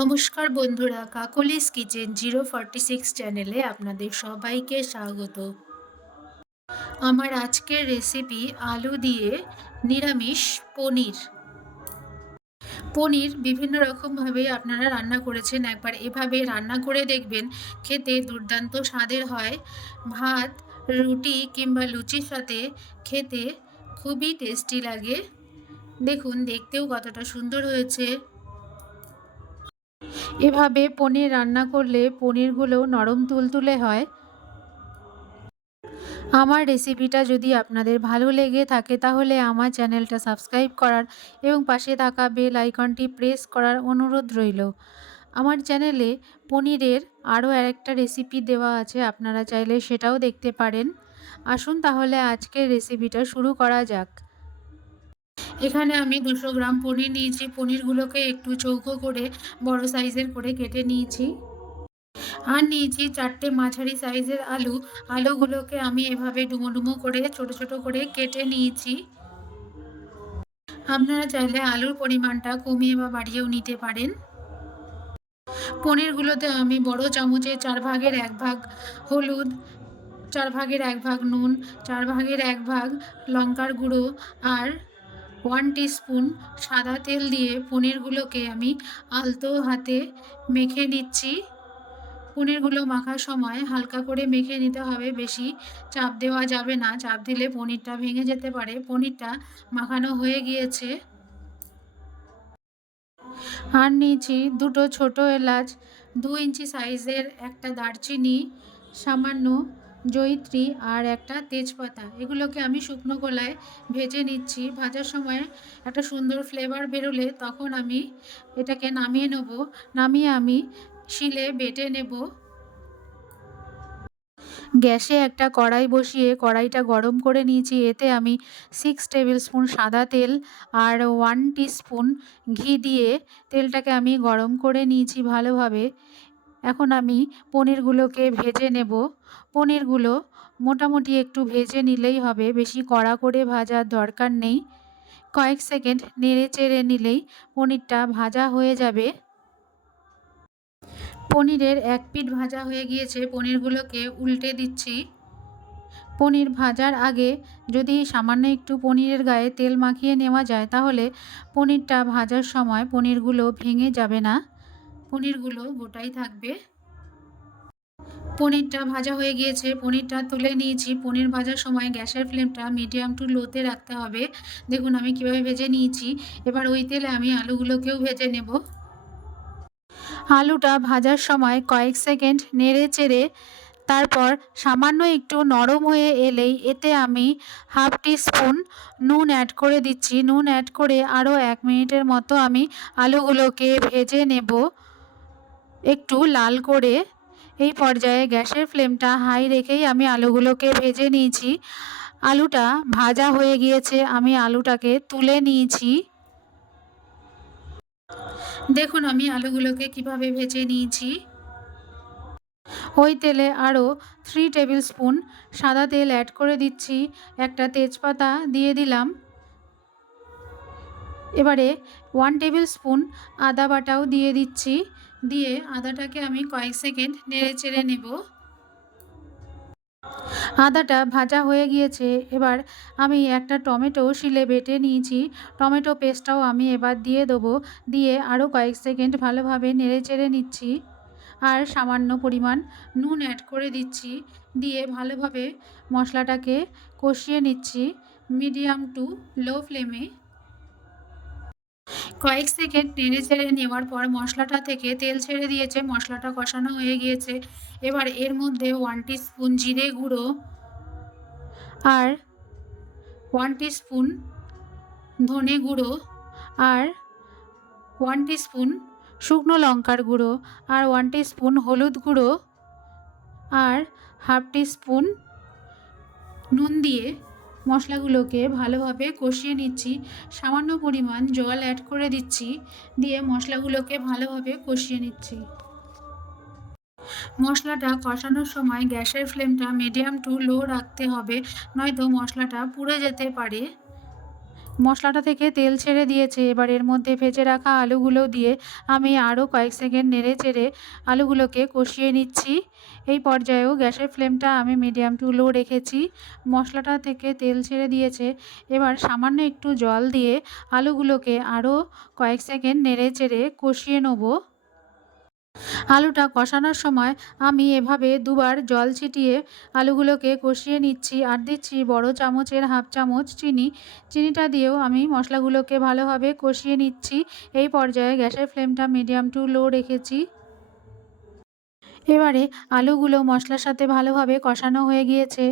নমস্কার বন্ধুরা, কাকলিস কিচেন 046 চ্যানেলে আপনাদের সবাইকে স্বাগত। আমার আজকের রেসিপি আলু দিয়ে নিরামিষ পনির। পনির বিভিন্ন রকমভাবে আপনারা রান্না করেছেন, একবার এভাবে রান্না করে দেখবেন, খেতে দুর্দান্ত স্বাদের হয়। ভাত, রুটি কিংবা লুচির সাথে খেতে খুবই টেস্টি লাগে। দেখুন দেখতেও কতটা সুন্দর হয়েছে। এভাবে পনির রান্না করলে পনিরগুলো নরম তুলতুলে হয়। আমার রেসিপিটা যদি আপনাদের ভালো লেগে থাকে তাহলে আমার চ্যানেলটা সাবস্ক্রাইব করার এবং পাশে থাকা বেল আইকনটি প্রেস করার অনুরোধ রইল। আমার চ্যানেলে পনিরের আরও আরেকটা রেসিপি দেওয়া আছে, আপনারা চাইলে সেটাও দেখতে পারেন। আসুন তাহলে আজকের রেসিপিটা শুরু করা যাক। এখানে আমি 200 গ্রাম পনির নিয়েছি। পনিরগুলোকে একটু চৌকো করে বড় সাইজের করে কেটে নিয়েছি। আর নিয়েছি 4টে মাঝারি সাইজের আলু। আলুগুলোকে আমি এভাবে ডুমো ডুমো করে ছোট ছোট করে কেটে নিয়েছি। আপনারা চাইলে আলুর পরিমাণটা কমিয়ে বা বাড়িয়েও নিতে পারেন। পনিরগুলোতে আমি বড় চামচে 4 ভাগের 1 ভাগ হলুদ, 4 ভাগের 1 ভাগ নুন, 4 ভাগের 1 ভাগ লঙ্কার গুঁড়ো আর 1 টিস্পুন সাদা তেল দিয়ে পনিরগুলোকে আমি আলতো হাতে মেখে নিচ্ছি। পনিরগুলো মাখার সময় হালকা করে মেখে নিতে হবে, বেশি চাপ দেওয়া যাবে না, চাপ দিলে পনিরটা ভেঙে যেতে পারে। পনিরটা মাখানো হয়ে গিয়েছে। আর নিয়েছি 2টো ছোটো এলাচ, 2 ইঞ্চি সাইজের একটা দারচিনি, সামান্য জয়িত্রী আর একটা তেজপাতা। এগুলোকে আমি শুকনো খোলায় ভেজে নিচ্ছি। ভাজার সময় একটা সুন্দর ফ্লেভার বেরোলে তখন আমি এটাকে নামিয়ে নেব। নামিয়ে আমি শিলে বেটে নেব। গ্যাসে একটা কড়াই বসিয়ে কড়াইটা গরম করে নিয়েছি। এতে আমি 6 টেবিল স্পুন সাদা তেল আর 1 টিস্পুন ঘি দিয়ে তেলটাকে আমি গরম করে নিয়েছি ভালোভাবে। এখন আমি পনিরগুলোকে ভেজে নেব। পনিরগুলো মোটামুটি একটু ভেজে নিলেই হবে, বেশি কড়া করে ভাজার দরকার নেই। কয়েক সেকেন্ড নেড়ে চেড়ে নিলেই পনিরটা ভাজা হয়ে যাবে। পনিরের এক পিঠ ভাজা হয়ে গিয়েছে, পনিরগুলোকে উল্টে দিচ্ছি। পনির ভাজার আগে যদি সামান্য একটু পনিরের গায়ে তেল মাখিয়ে নেওয়া যায় তাহলে পনিরটা ভাজার সময় পনিরগুলো ভেঙে যাবে না, পনিরগুলো গোটাই থাকবে। পনিরটা ভাজা হয়ে গিয়েছে, পনিরটা তুলে নিয়েছি। পনির ভাজার সময় গ্যাসের ফ্লেমটা মিডিয়াম টু লোতে রাখতে হবে। দেখুন আমি কিভাবে ভেজে নিয়েছি। এবার ওই তেলে আমি আলুগুলোকেও ভেজে নেব। আলুটা ভাজার সময় কয়েক সেকেন্ড নেড়ে চেড়ে তারপর সামান্য একটু নরম হয়ে এলেই এতে আমি 1/2 টিস্পুন নুন অ্যাড করে দিচ্ছি। নুন অ্যাড করে আরও 1 মিনিটের মতো আমি আলুগুলোকে ভেজে নেব একটু লাল করে। এই পর্যায়ে গ্যাসের ফ্লেমটা হাই রেখেই আমি আলুগুলোকে ভেজে নিয়েছি। আলুটা ভাজা হয়ে গিয়েছে, আমি আলুটাকে তুলে নিয়েছি। দেখুন আমি আলুগুলোকে কিভাবে ভেজে নিয়েছি। ওই তেলে আরও 3 টেবিল স্পুন সাদা তেল অ্যাড করে দিচ্ছি। একটা তেজপাতা দিয়ে দিলাম। এবারে 1 টেবিল স্পুন আদা বাটাও দিয়ে দিচ্ছি। দিয়ে আদাটাকে আমি কয়েক সেকেন্ড নেড়ে চেড়ে নেব। আদাটা ভাজা হয়ে গিয়েছে। এবার আমি একটা টমেটো শিলে বেটে নিয়েছি, টমেটো পেস্টটাও আমি এবার দিয়ে দেবো। দিয়ে আরও কয়েক সেকেন্ড ভালোভাবে নেড়ে চেড়ে নিচ্ছি। আর সামান্য পরিমাণ নুন অ্যাড করে দিচ্ছি। দিয়ে ভালোভাবে মশলাটাকে কষিয়ে নিচ্ছি মিডিয়াম টু লো ফ্লেমে। কয়েক সেকেন্ড নেড়ে চেড়ে নেওয়ার পর মশলাটা থেকে তেল ছেড়ে দিয়েছে, মশলাটা কষানো হয়ে গিয়েছে। এবার এর মধ্যে 1 টিস্পুন জিরে গুঁড়ো আর 1 টিস্পুন ধনে গুঁড়ো আর 1 টিস্পুন শুকনো লঙ্কার গুঁড়ো আর 1 টিস্পুন হলুদ গুঁড়ো আর 1/2 টিস্পুন নুন দিয়ে মশলাগুলোকে ভালোভাবে কষিয়ে নিচ্ছি। সামান্য পরিমাণ জল অ্যাড করে দিচ্ছি। দিয়ে মশলাগুলোকে ভালোভাবে কষিয়ে নিচ্ছি। মশলাটা কষানোর সময় গ্যাসের ফ্লেমটা মিডিয়াম টু লো রাখতে হবে, নয়তো মশলাটা পুড়ে যেতে পারে। মশলাটা থেকে তেল ছেড়ে দিয়েছে। এবার এর মধ্যে ভেজে রাখা আলুগুলো দিয়ে আমি আরও কয়েক সেকেন্ড নেড়ে চেড়ে আলুগুলোকে কষিয়ে নিচ্ছি। এই পর্যায়েও গ্যাসের ফ্লেমটা আমি মিডিয়াম টু লো রেখেছি। মশলাটা থেকে তেল ছেড়ে দিয়েছে। এবার সামান্য একটু জল দিয়ে আলুগুলোকে আরও কয়েক সেকেন্ড নেড়ে চেড়ে কষিয়ে নেব। আলুটা কষানোর সময় আমি এভাবে দুবার জল ছিটিয়ে আলুগুলোকে কষিয়ে নিচ্ছি আর দিচ্ছি বড় চামচের হাফ চামচ চিনি। চিনিটা দিয়েও আমি মশলাগুলোকে ভালোভাবে কষিয়ে নিচ্ছি। এই পর্যায়ে গ্যাসের ফ্লেমটা মিডিয়াম টু লো রেখেছি। এবারে আলুগুলো মশলার সাথে ভালোভাবে কষানো হয়ে গিয়েছে।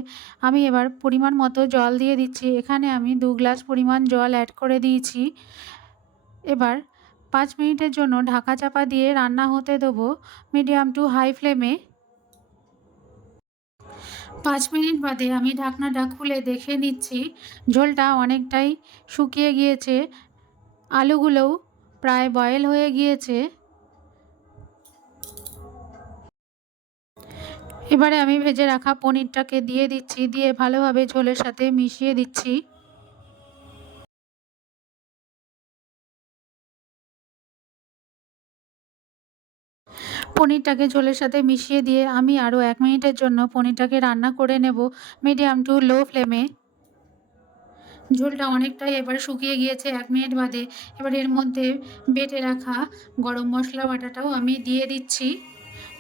আমি এবার পরিমাণ মতো জল দিয়ে দিচ্ছি। এখানে আমি 2 গ্লাস পরিমাণ জল অ্যাড করে দিয়েছি। এবার 5 মিনিটের জন্য ঢাকা চাপা দিয়ে রান্না হতে দেবো মিডিয়াম টু হাই ফ্লেমে। 5 মিনিট বাদে আমি ঢাকনাটা খুলে দেখে নিচ্ছি, ঝোলটা অনেকটাই শুকিয়ে গিয়েছে, আলুগুলোও প্রায় বয়েল হয়ে গিয়েছে। এবারে আমি ভেজে রাখা পনিরটাকে দিয়ে দিচ্ছি, দিয়ে ভালোভাবে ঝোলের সাথে মিশিয়ে দিচ্ছি। পনিরটাকে ঝোলের সাথে মিশিয়ে দিয়ে আমি আরও 1 মিনিটের জন্য পনিরটাকে রান্না করে নেব মিডিয়াম টু লো ফ্লেমে। ঝোলটা অনেকটাই এবার শুকিয়ে গিয়েছে 1 মিনিট বাদে। এবার এর মধ্যে বেটে রাখা গরম মশলা বাটাটাও আমি দিয়ে দিচ্ছি,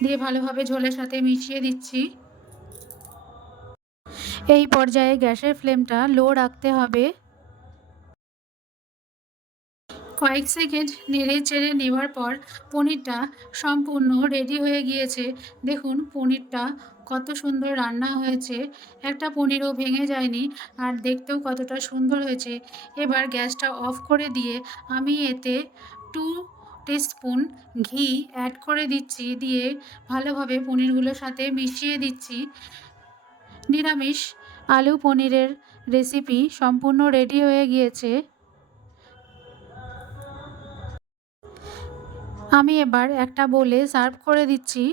দিয়ে ভালোভাবে ঝোলের সাথে মিশিয়ে দিচ্ছি। এই পর্যায়ে গ্যাসের ফ্লেমটা লো রাখতে হবে। কয়েক সেকেন্ড নেড়ে চেড়ে নেওয়ার পর পনিরটা সম্পূর্ণ রেডি হয়ে গিয়েছে। দেখুন পনিরটা কত সুন্দর রান্না হয়েছে, একটা পনিরও ভেঙে যায়নি আর দেখতেও কতটা সুন্দর হয়েছে। এবার গ্যাসটা অফ করে দিয়ে আমি এতে 2 টিস্পুন ঘি অ্যাড করে দিচ্ছি, দিয়ে ভালোভাবে পনিরগুলোর সাথে মিশিয়ে দিচ্ছি। নিরামিষ আলু পনিরের রেসিপি সম্পূর্ণ রেডি হয়ে গিয়েছে। আমি এবার একটা বোলে সার্ভ করে দিচ্ছি।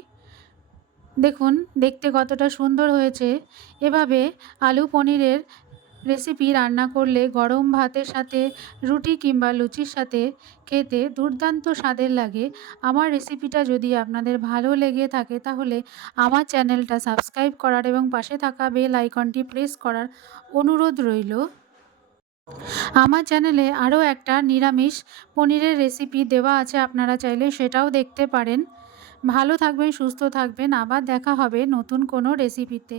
দেখুন দেখতে কতটা সুন্দর হয়েছে। এভাবে আলু পনিরের রেসিপি রান্না করলে গরম ভাতের সাথে, রুটি কিংবা লুচির সাথে খেতে দুর্দান্ত স্বাদের লাগে। আমার রেসিপিটা যদি আপনাদের ভালো লেগে থাকে তাহলে আমার চ্যানেলটা সাবস্ক্রাইব করার এবং পাশে থাকা বেল আইকনটি প্রেস করার অনুরোধ রইল। আমার চ্যানেলে আরও একটা নিরামিষ পনিরের রেসিপি দেওয়া আছে, আপনারা চাইলে সেটাও দেখতে পারেন। ভালো থাকবেন, সুস্থ থাকবেন, আবার দেখা হবে নতুন কোনো রেসিপিতে।